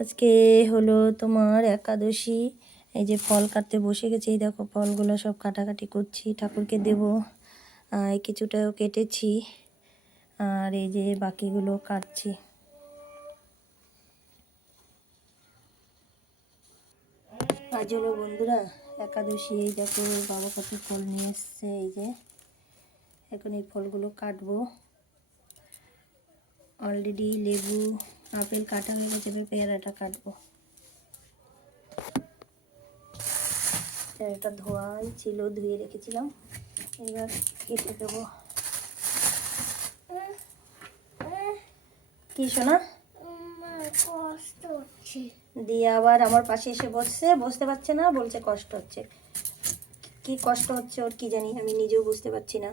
আজকে হলো তোমার একাদশী। এই যে ফল কাটতে বসে গেছি, এই দেখো ফলগুলো সব কাটাকাটি করছি, ঠাকুরকে দেব। কিছুটাও কেটেছি আর এই যে বাকিগুলো কাটছি। আজ হলো বন্ধুরা একাদশী। এই দেখো বাবা কত ফল নিয়ে এসছে। এই যে এখন এই ফলগুলো কাটবো। অলরেডি লেবু আপেল কাটা হয়ে গেছে, এবার পেয়ারাটা কাটবো। এটা ধোয়াই ছিল, ধুয়ে রেখেছিলাম, এবার কেটে দেবো। কি শোনা কষ্ট হচ্ছে, দিয়ে আবার আমার পাশে এসে বসতে পারছে না, বলছে কষ্ট হচ্ছে। কি কষ্ট হচ্ছে ওর কি জানি, আমি নিজেও বুঝতে পারছি না।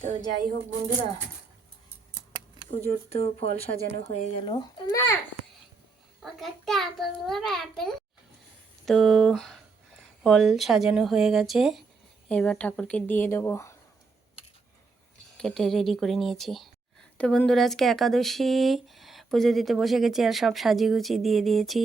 তো যাই হোক বন্ধুরা, পুজোর তো ফল সাজানো হয়ে গেল। তো ফল সাজানো হয়ে গেছে, এবার ঠাকুরকে দিয়ে দেবো। কেটে রেডি করে নিয়েছি। তো বন্ধুরা আজকে একাদশী, পুজো দিতে বসে গেছি আর সব সাজিয়ে গুছিয়ে দিয়ে দিয়েছি।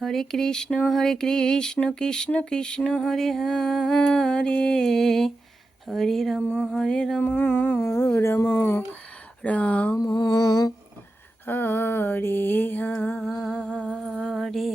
হরে কৃষ্ণ কৃষ্ণ কৃষ্ণ হরে হরে, হরে রাম রাম রাম হরে হরে।